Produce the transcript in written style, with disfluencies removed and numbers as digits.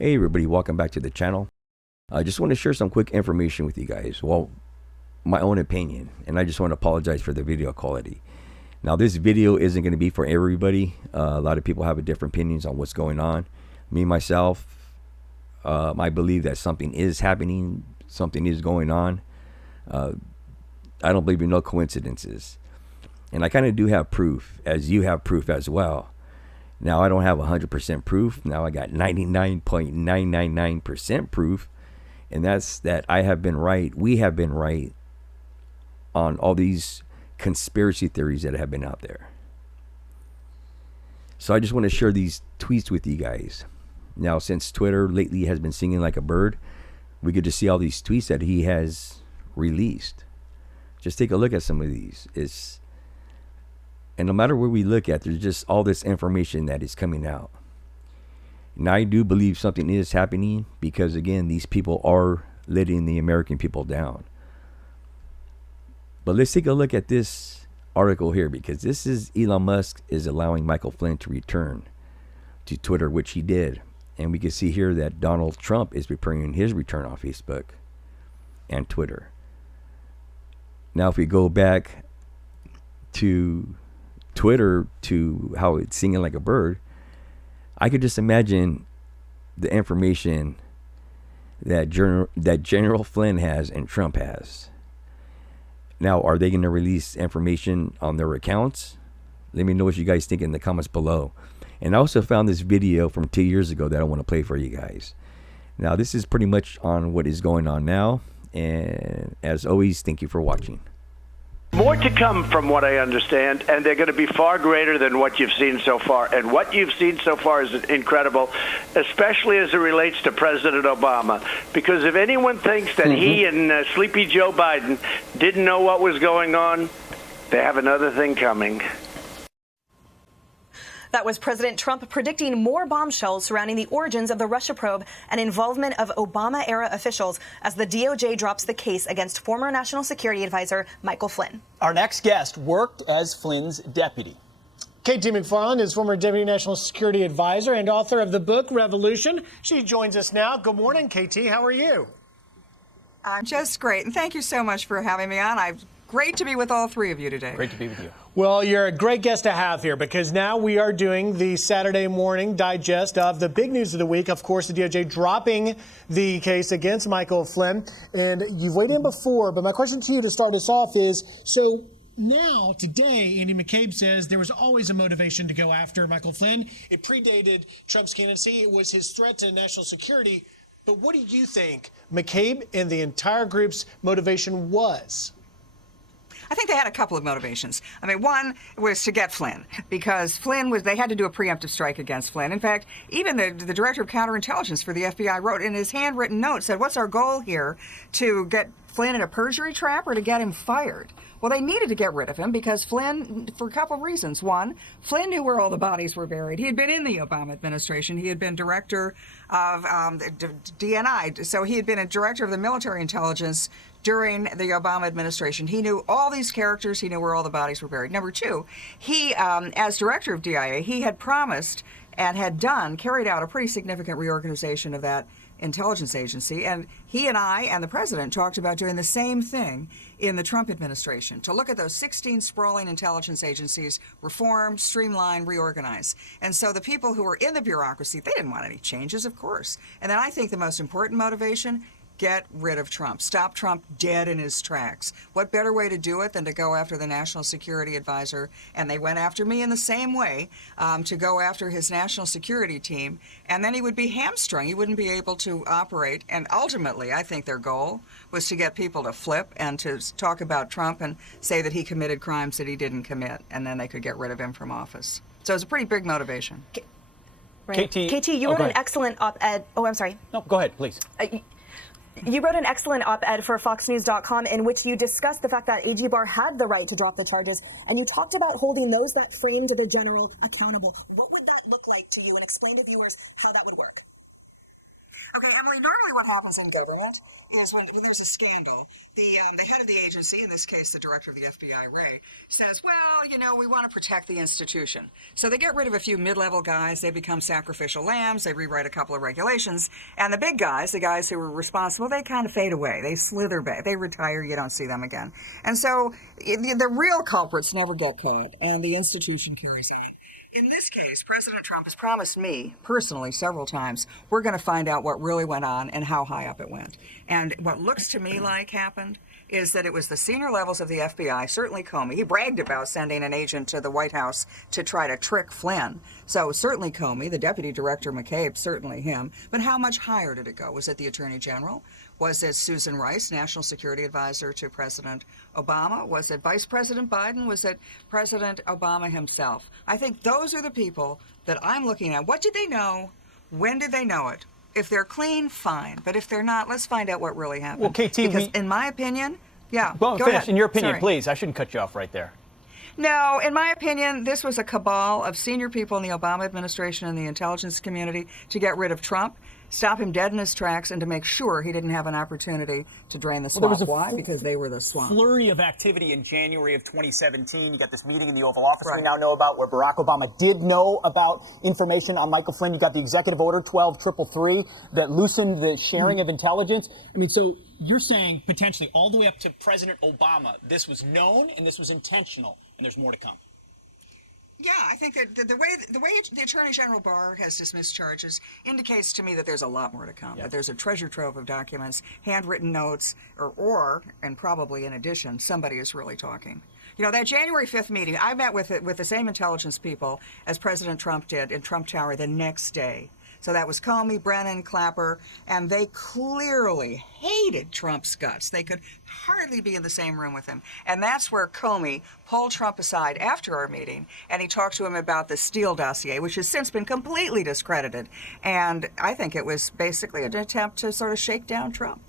Hey everybody, welcome back to the channel. I just want to share some quick information with you guys. Well, my own opinion, and I just want to apologize for the video quality. Now this video isn't going to be for everybody. A lot of people have different opinions on what's going on. Me, myself, I believe that something is happening, something is going on. I don't believe in no coincidences. And I kind of do have proof, as you have proof as well. Now, I don't have 100% proof. Now, I got 99.999% proof. And that's that I have been right. We have been right on all these conspiracy theories that have been out there. So I just want to share these tweets with you guys. Now, since Twitter lately has been singing like a bird, we could just see all these tweets that he has released. Just take a look at some of these. And no matter where we look at, there's just all this information that is coming out. And I do believe something is happening because, again, these people are letting the American people down. But let's take a look at this article here, because this is Elon Musk is allowing Michael Flynn to return to Twitter, which he did. And we can see here that Donald Trump is preparing his return on Facebook and Twitter. Now, if we go back to Twitter, to how it's singing like a bird, I could just imagine the information that General Flynn has and Trump has. Now, are they going to release information on their accounts? Let me know what you guys think in the comments below. And I also found this video from 2 years ago that I want to play for you guys. Now, this is pretty much on what is going on now. And as always, thank you for watching. More to come from what I understand, and they're going to be far greater than what you've seen so far. And what you've seen so far is incredible, especially as it relates to President Obama. Because if anyone thinks that he and Sleepy Joe Biden didn't know what was going on, they have another thing coming. That was President Trump predicting more bombshells surrounding the origins of the Russia probe and involvement of Obama-era officials as the DOJ drops the case against former National Security Advisor Michael Flynn. Our next guest worked as Flynn's deputy. KT McFarland is former Deputy National Security Advisor and author of the book Revolution. She joins us now. Good morning, KT. How are you? I'm just great, and thank you so much for having me on. Great to be with all three of you today. Great to be with you. Well, you're a great guest to have here, because now we are doing the Saturday morning digest of the big news of the week. Of course, the DOJ dropping the case against Michael Flynn. And you've weighed in before, but my question to you to start us off is, so now, today, Andy McCabe says there was always a motivation to go after Michael Flynn. It predated Trump's candidacy. It was his threat to national security. But what do you think McCabe and the entire group's motivation was? I think they had a couple of motivations. I mean, one was to get Flynn, because they had to do a preemptive strike against Flynn. In fact, even the director of counterintelligence for the FBI wrote in his handwritten note, said, what's our goal here, to get Flynn in a perjury trap or to get him fired? Well, they needed to get rid of him because Flynn, for a couple of reasons. One, Flynn knew where all the bodies were buried. He had been in the Obama administration. He had been director of DNI. So he had been a director of the military intelligence during the Obama administration. He knew all these characters. He knew where all the bodies were buried. Number two, he, as director of DIA, he had promised and had carried out a pretty significant reorganization of that intelligence agency. And he and I and the president talked about doing the same thing in the Trump administration, to look at those 16 sprawling intelligence agencies, reform, streamline, reorganize. And so the people who were in the bureaucracy, they didn't want any changes, of course. And then I think the most important motivation, get rid of Trump. Stop Trump dead in his tracks. What better way to do it than to go after the National Security Advisor? And they went after me in the same way, to go after his national security team. And then he would be hamstrung. He wouldn't be able to operate. And ultimately, I think their goal was to get people to flip and to talk about Trump and say that he committed crimes that he didn't commit. And then they could get rid of him from office. So it was a pretty big motivation. Right. KT, you wrote an excellent op-ed. Oh, I'm sorry. No, go ahead, please. You wrote an excellent op-ed for FoxNews.com in which you discussed the fact that AG Barr had the right to drop the charges, and you talked about holding those that framed the general accountable. What would that look like to you, and explain to viewers how that would work? Okay, Emily, normally what happens in government is when there's a scandal, the head of the agency, in this case the director of the FBI, Ray, says, well, you know, we want to protect the institution. So they get rid of a few mid-level guys, they become sacrificial lambs, they rewrite a couple of regulations, and the big guys, the guys who were responsible, they kind of fade away, they slither back, they retire, you don't see them again. And so the real culprits never get caught, and the institution carries on. In this case, President Trump has promised me, personally, several times, we're going to find out what really went on and how high up it went. And what looks to me like happened is that it was the senior levels of the FBI, certainly Comey. He bragged about sending an agent to the White House to try to trick Flynn. So certainly Comey, the Deputy Director McCabe, certainly him. But how much higher did it go? Was it the Attorney General? Was it Susan Rice, National Security Advisor to President Obama? Was it Vice President Biden? Was it President Obama himself? I think those are the people that I'm looking at. What did they know? When did they know it? If they're clean, fine. But if they're not, let's find out what really happened. Well, KT, because in my opinion, well, go finish. ahead. In your opinion, Sorry. please. I shouldn't cut you off right there. No, in my opinion, this was a cabal of senior people in the Obama administration and the intelligence community to get rid of Trump, stop him dead in his tracks, and to make sure he didn't have an opportunity to drain the swamp. Why? Because they were the swamp. Flurry of activity in January of 2017. You got this meeting in the Oval Office Right. we now know about where Barack Obama did know about information on Michael Flynn. You got the executive order 12333 that loosened the sharing of intelligence. I mean, so you're saying potentially all the way up to President Obama, this was known and this was intentional, and there's more to come. Yeah, I think that the way the Attorney General Barr has dismissed charges indicates to me that there's a lot more to come. Yeah. That there's a treasure trove of documents, handwritten notes, or and probably in addition, somebody is really talking. You know, that January 5th meeting, I met with the same intelligence people as President Trump did in Trump Tower the next day. So that was Comey, Brennan, Clapper, and they clearly hated Trump's guts. They could hardly be in the same room with him. And that's where Comey pulled Trump aside after our meeting, and he talked to him about the Steele dossier, which has since been completely discredited. And I think it was basically an attempt to sort of shake down Trump.